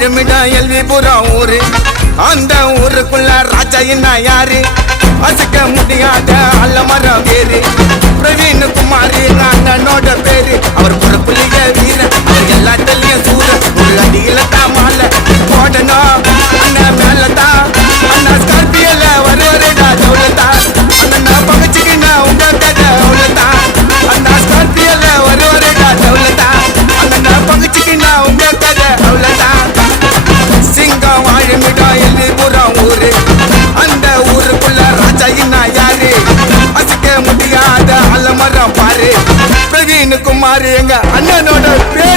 வாழுமிடம் எல்விபுரம் ஊரு. அந்த ஊருக்குள்ள ராஜா என்ன யாரு? அசைக்க முடியாத அல்லமரம் வேறு. பிரவீன் குமாரி அண்ணனோட பேரு. அவர் பொறுப்புலைய வீர, அவர் எல்லாத்திலையும் சூர. ஒரு அடியில தான் மாலை போடணும் அண்ணன் மேலதான். அண்ணா ஸ்கார்பியோல வருவருடா தௌலதான். அண்ணா பகச்சுக்கினா உங்க கதை அவ்வளவுதான். அண்ணா ஸ்கார்பியோல வருவருடா தௌலதான். அண்ணா பகச்சுக்கினா உங்க கதை அவ்வளவுதான். சிங்கம் வாழுமிடம் எல்விபுரம் ஊரு. அந்த ஊருக்குள்ள ராஜா என்ன யாரு? அசைக்க முடியாத அலமரம் பாரு. பிரவீன் குமார் எங்க அண்ணனோட பேரு.